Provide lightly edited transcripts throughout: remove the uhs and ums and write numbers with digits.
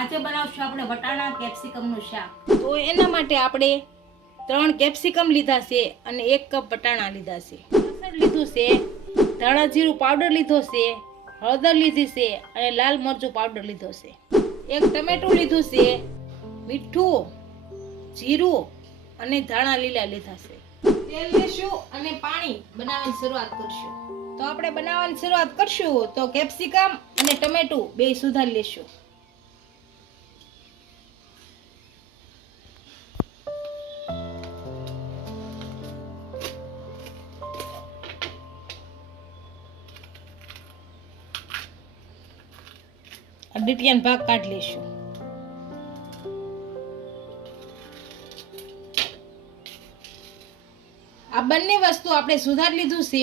આજે બનાવશું આપણે વટાણા કેપ્સિકમનું શાક. તો એના માટે આપણે 3 કેપ્સિકમ લીધા છે અને 1 કપ વટાણા લીધા છે. લસણ લીધું છે, ધાણા જીરું પાવડર લીધો છે, હળદર લીધી છે અને લાલ મરચું પાવડર લીધો છે. 1 ટમેટું લીધું છે, મીઠું, જીરું અને ધાણા લીલા લીધા છે. તેલ લેશું અને પાણી બનાવવાની શરૂઆત કરશું. તો આપણે બનાવવાની શરૂઆત કરશું તો કેપ્સિકમ અને ટમેટું બે સુધારી લેશું. ડીટીયાનો ભાગ કાઢી લેશું. આ બંને વસ્તુ આપણે સુધારી લીધું છે.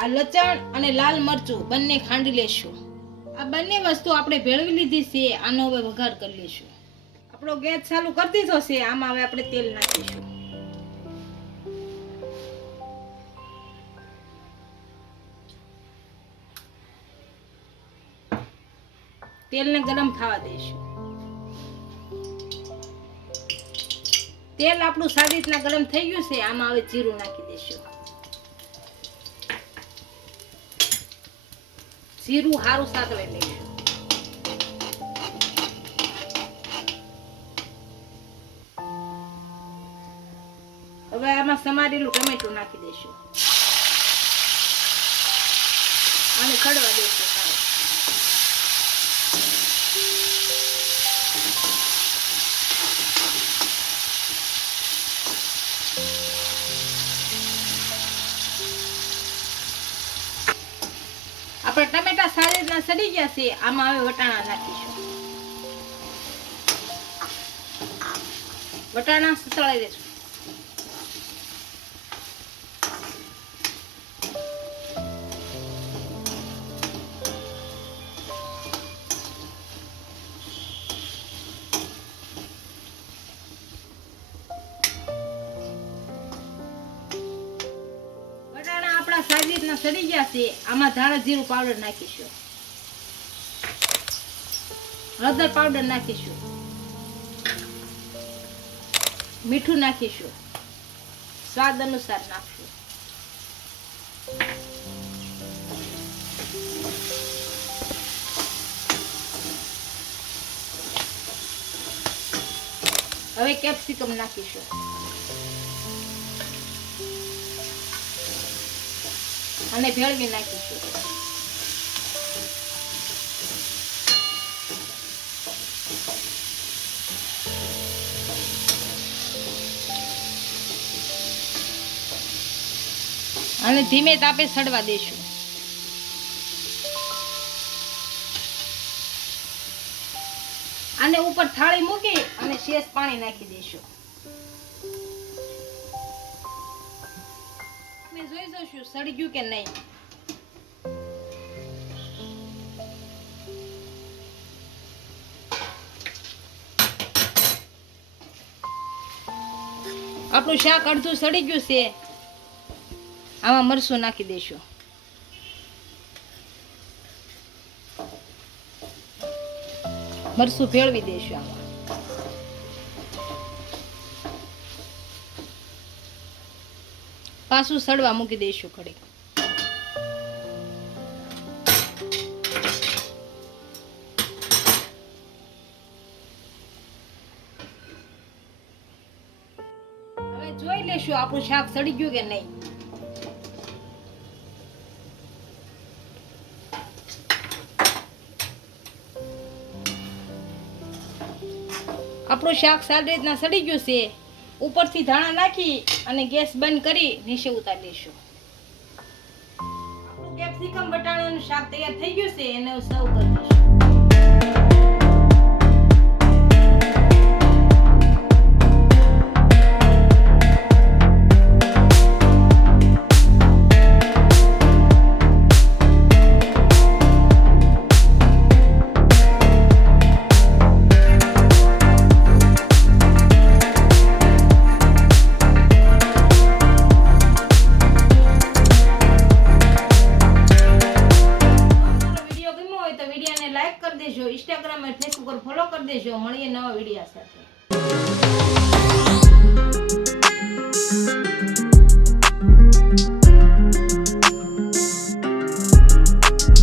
આ લસણ અને લાલ મરચું બંને ખાંડી લેશું. આ બંને વસ્તુ આપણે ભેળવી લીધી છે. આનો હવે વઘાર કરી લેશું. આપણો ગેસ ચાલુ કરી દીધો છે. આમાં હવે આપણે તેલ નાખીશું. તેલને ગરમ થવા દઈશું. તેલ આપણું સારી રીતના ગરમ થઈ ગયું છે. આમાં હવે જીરું નાખી દઈશું. જીરું સારું સાતળી લઈશું. હવે આમાં સમારેલું ટમેટું નાખી દઈશું. આને ખડવા દઈશું. આપણે ટમેટા સારી રીતના સડી ગયા છે. આમાં હવે વટાણા નાખીશું. વટાણા સતળાઈ દઈશું. સારી રીતના સડી ગયા છે. આમાં ધાણા જીરું પાવડર નાખીશું. હળદર પાવડર નાખીશું. મીઠું નાખીશું. સ્વાદ અનુસાર નાખશું. હવે કેપ્સિકમ નાખીશું. અને ભેળવી નાખીશું. અને ધીમે તાપે સડવા દેશું. આને ઉપર થાળી મૂકી અને શેષ પાણી નાખી દઈશું. જોઈ જોશું સડી ગયું કે નહીં. આપણું શાક અડધું સડી ગયું છે. આમાં મરચું નાખી દઈશું. મરચું ભેળવી દઈશું. આમાં પાછું સડવા મૂકી દઈશું. ઘડી હવે જોઈ લેશું આપણું શાક સડી ગયું કે નહીં. આપણું શાક સારી રીતના સડી ગયું છે. ઉપરથી ધાણા નાખી અને ગેસ બંધ કરી નીચે ઉતારી દઈશું. આપણું કેપ્સિકમ બટાણાનું શાક તૈયાર થઈ ગયું છે. એને સર્વ કરી દઈશું. વિડીયોને લાઈક કરી દેજો, ઇન્સ્ટાગ્રામ અને ફેસબુક પર ફોલો કરી દેજો. મળીએ નવા વિડીયો સાથે.